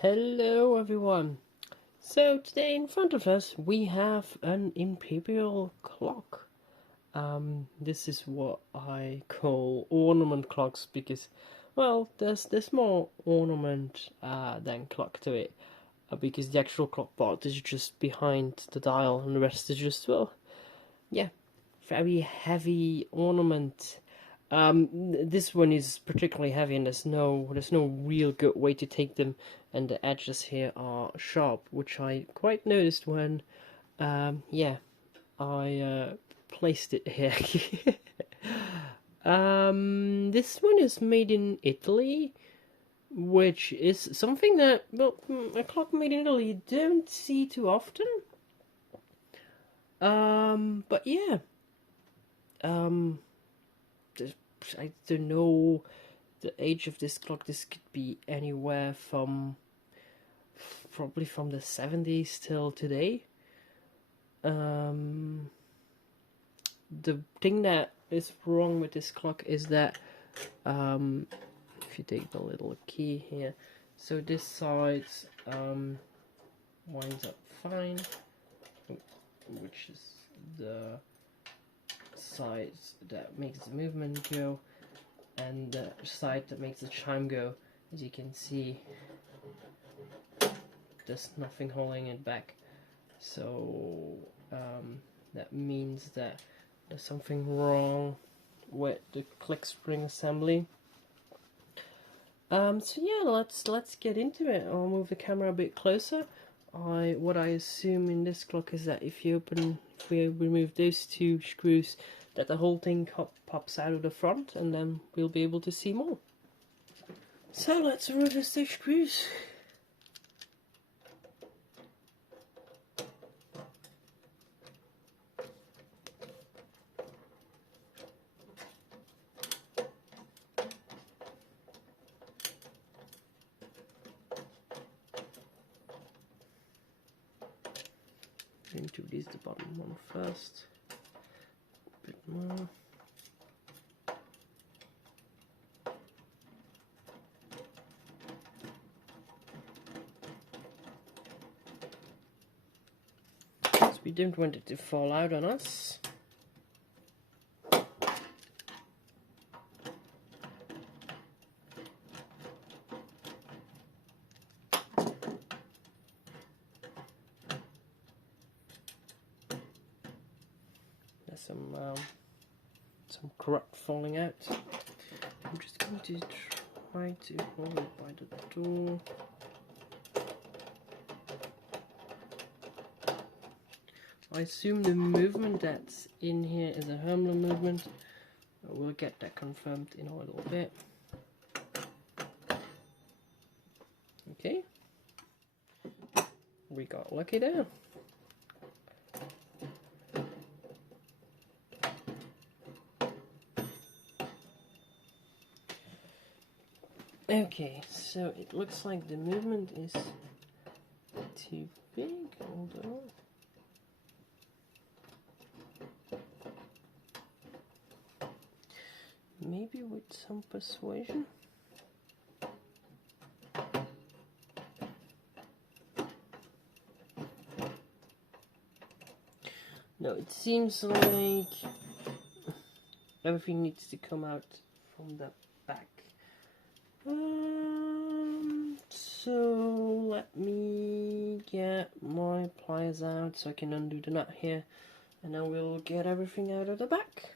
Hello everyone. So today in front of us we have an imperial clock. This is what I call ornament clocks because, well, there's more ornament than clock to it. Because the actual clock part is just behind the dial and the rest is just, well, yeah, very heavy ornament. This one is particularly heavy, and there's no real good way to take them, and the edges here are sharp, which I quite noticed when, yeah, I placed it here. This one is made in Italy, which is something that, well, a clock made in Italy you don't see too often. But yeah, um, I don't know the age of this clock. This could be anywhere from probably from the 70s till today. The thing that is wrong with this clock is that if you take the little key here, so this side winds up fine, which is the side that makes the movement go, and the side that makes the chime go. As you can see, there's nothing holding it back, so that means that there's something wrong with the clickspring assembly. So yeah, let's get into it. I'll move the camera a bit closer. What I assume in this clock is that if we remove those two screws, that the whole thing pops out of the front, and then we'll be able to see more. So let's remove those two screws. Going to release the bottom one first. A bit more. So we don't want it to fall out on us. There's some corrupt falling out. I'm just going to try to hold it by the door. I assume the movement that's in here is a Hermler movement. We'll get that confirmed in a little bit. Okay, we got lucky there. Okay, so it looks like the movement is too big, although maybe with some persuasion. No, it seems like everything needs to come out from the back. So let me get my pliers out so I can undo the nut here, and then we'll get everything out of the back.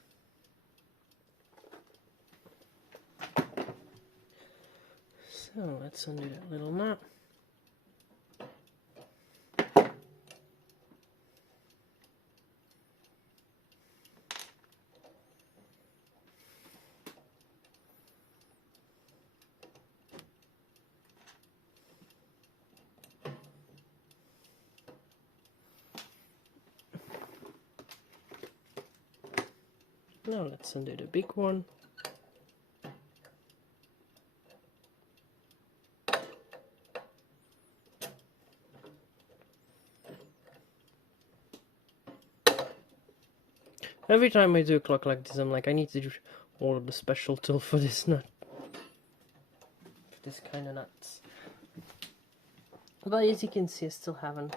So let's undo that little nut. Now let's undo the big one. Every time I do a clock like this, I'm like, I need to order the special tool for this nut. For this kind of nuts. But as you can see, I still haven't.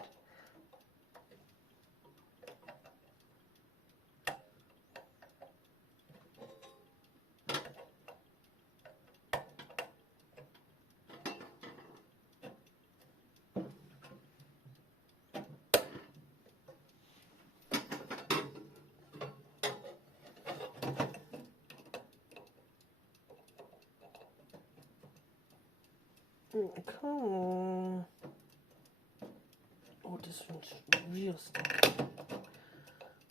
Come on. Oh, this one's real stuck.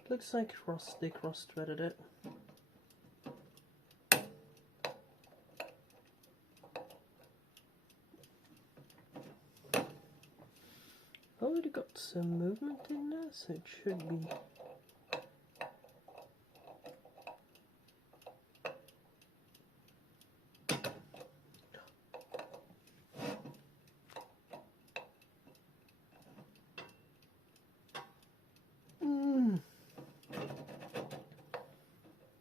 Looks like they cross-threaded it. Already got some movement in there, so it should be.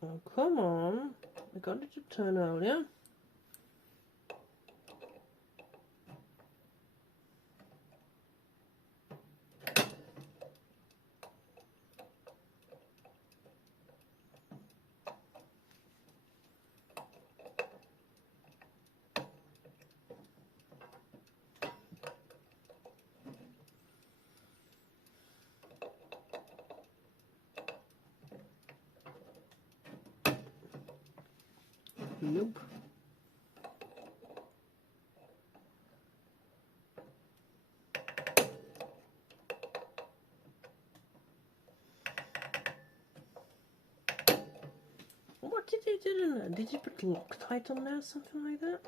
Oh, come on. I got it to turn earlier. Nope. What did you do in there? Did you put Loctite on there or something like that?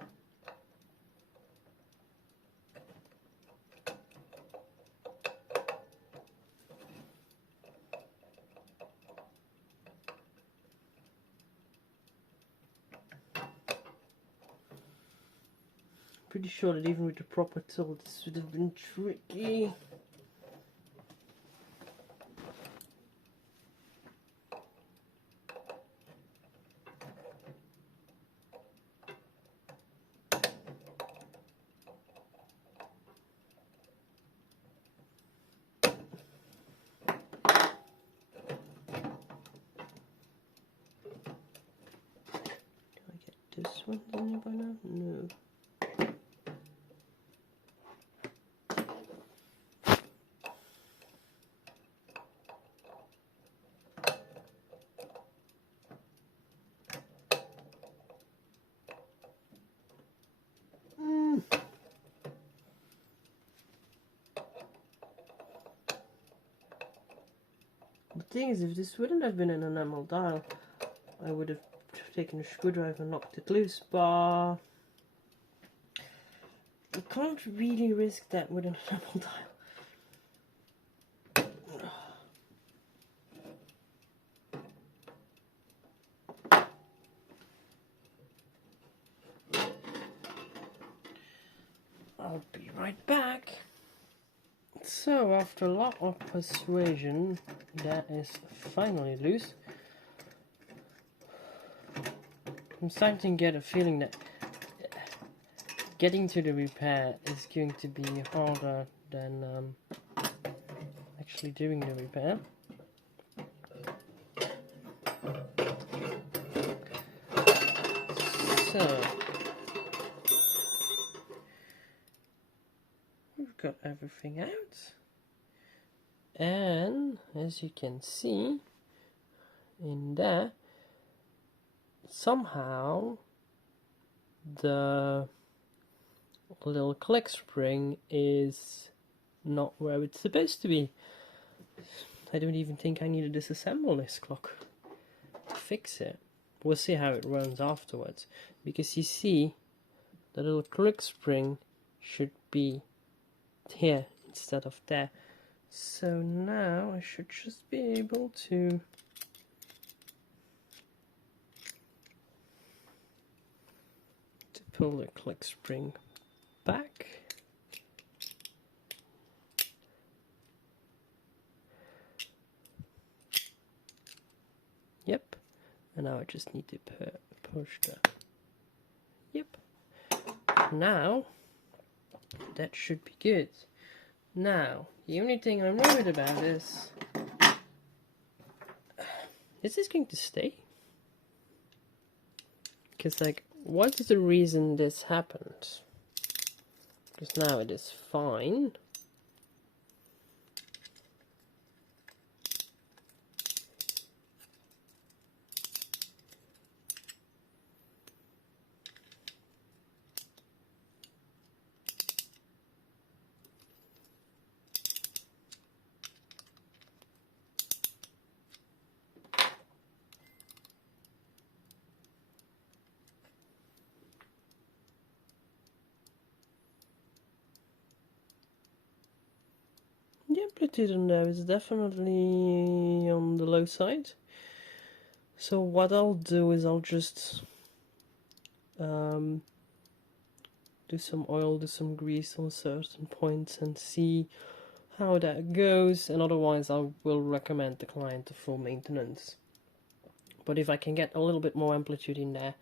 Pretty sure that even with the proper tool this would have been tricky. This one in there by now? No. The thing is, if this wouldn't have been an enamel dial, I would have taken a screwdriver and knocked it loose, but I can't really risk that with an enamel dial. I'll be right back. So, after a lot of persuasion, that is finally loose. I'm starting to get a feeling that getting to the repair is going to be harder than actually doing the repair. So, we've got everything out, and as you can see in there, somehow the little click spring is not where it's supposed to be. I don't even think I need to disassemble this clock to fix it. We'll see how it runs afterwards, because you see the little click spring should be here instead of there. So now I should just be able to pull the click spring back. Yep. And now I just need to push the. Yep. Now that should be good. Now, the only thing I'm worried about is this going to stay? Because, like, what is the reason this happened? Because now it is fine. The amplitude on there is definitely on the low side. So what I'll do is I'll just do some oil, do some grease on certain points and see how that goes, and otherwise I will recommend the client a full maintenance. But if I can get a little bit more amplitude in there,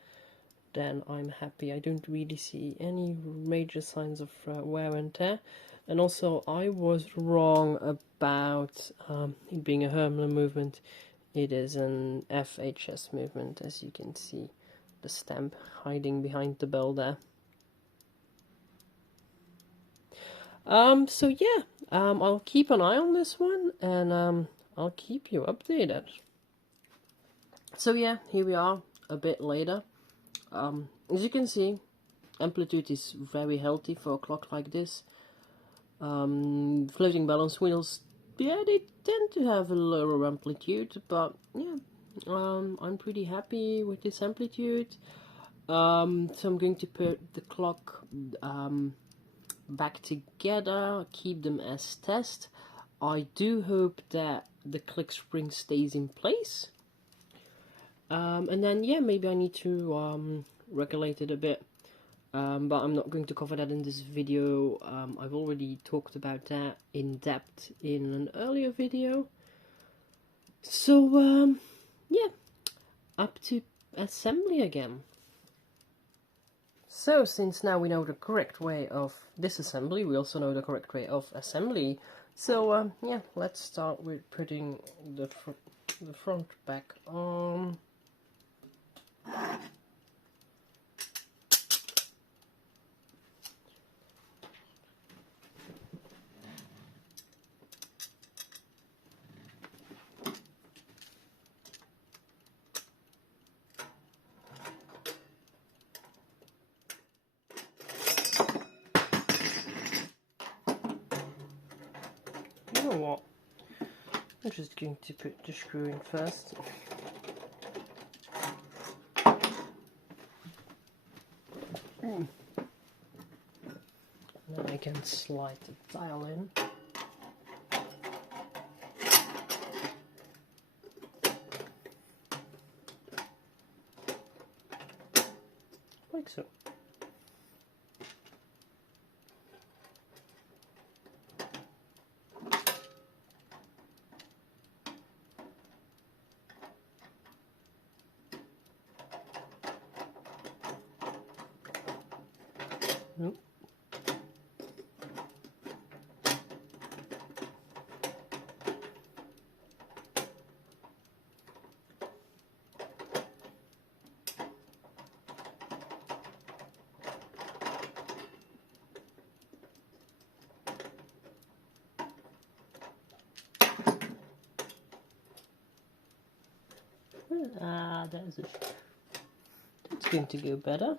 then I'm happy. I don't really see any major signs of wear and tear. And also, I was wrong about it being a Hermler movement. It is an FHS movement, as you can see the stamp hiding behind the bell there. So yeah, I'll keep an eye on this one, and I'll keep you updated. So yeah, here we are a bit later. As you can see, amplitude is very healthy for a clock like this. Floating balance wheels, yeah, they tend to have a lower amplitude, but yeah, I'm pretty happy with this amplitude. So I'm going to put the clock back together, keep them as test. I do hope that the click spring stays in place. And then yeah, maybe I need to regulate it a bit. But I'm not going to cover that in this video. I've already talked about that in depth in an earlier video. So yeah, up to assembly again. So since now we know the correct way of disassembly, we also know the correct way of assembly. So yeah, let's start with putting the front back on. You know what? I'm just going to put the screw in first. Then I can slide the dial in. Like so. Nope. That's going to go better.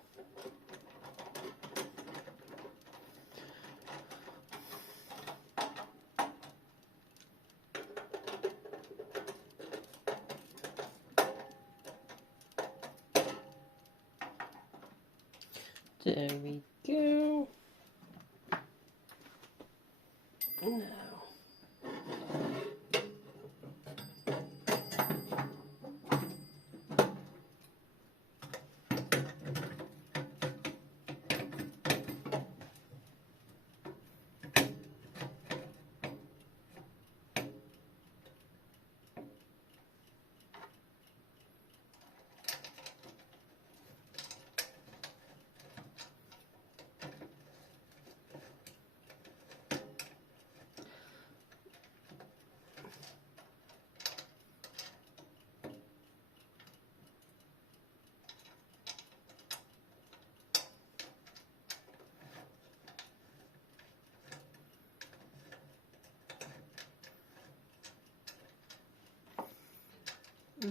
There we go. Now.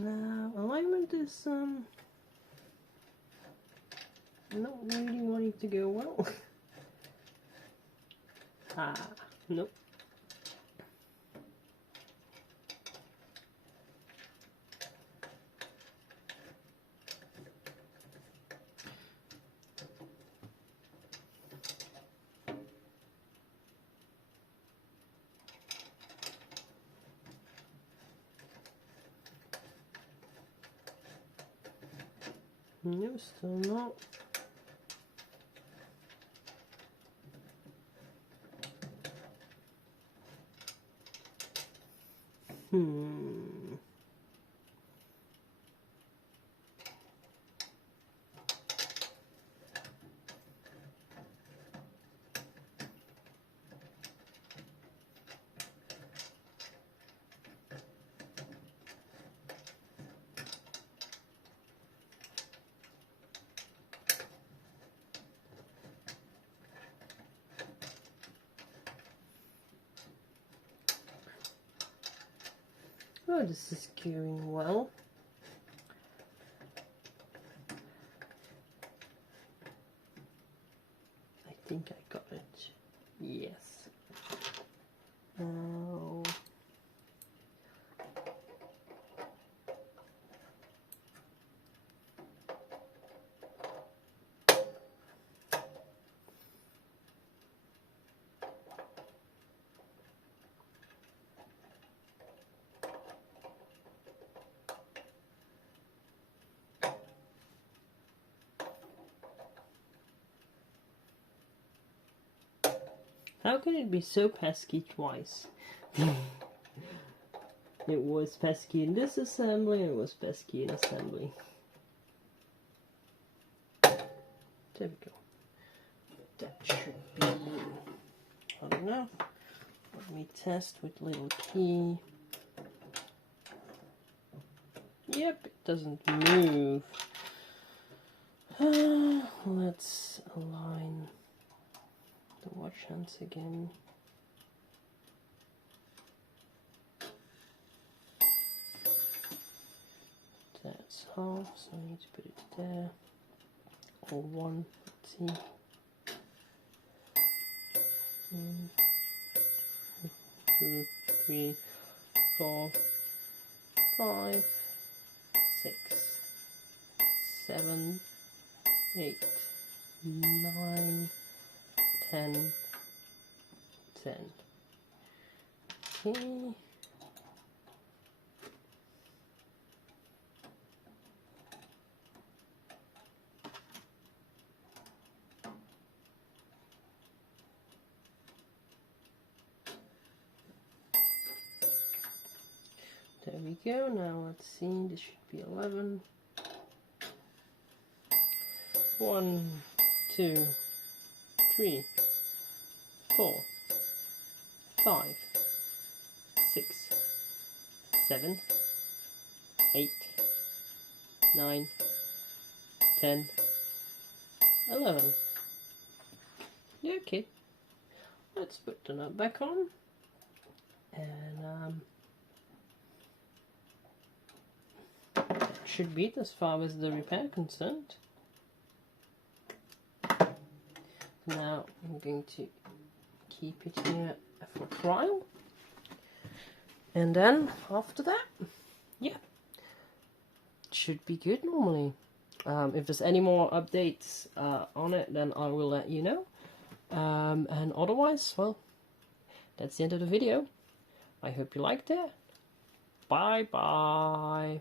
Now, alignment is not really wanting to go well. Nope. No, still not. Oh, this is curing well. I think I got it. Yes. Now, how can it be so pesky twice? It was pesky in disassembly and it was pesky in assembly. There we go. That should be, I don't know. Let me test with little key. Yep, it doesn't move. Let's align the watch hands again. That's half, so I need to put it there. Or one, let's see. 1, 2, 3, 4, 5, 6, 7, 8, 9, 10, 10. Okay. There we go. Now let's see. This should be 11. 1, 2, 3, 4, 5, 6, 7, 8, 9, 10, 11. Yeah, okay. Let's put the nut back on. And should be it as far as the repair concerned. Now I'm going to keep it here for trial, and then after that, yeah, it should be good normally. If there's any more updates on it, then I will let you know. And otherwise, well, that's the end of the video. I hope you liked it. Bye bye.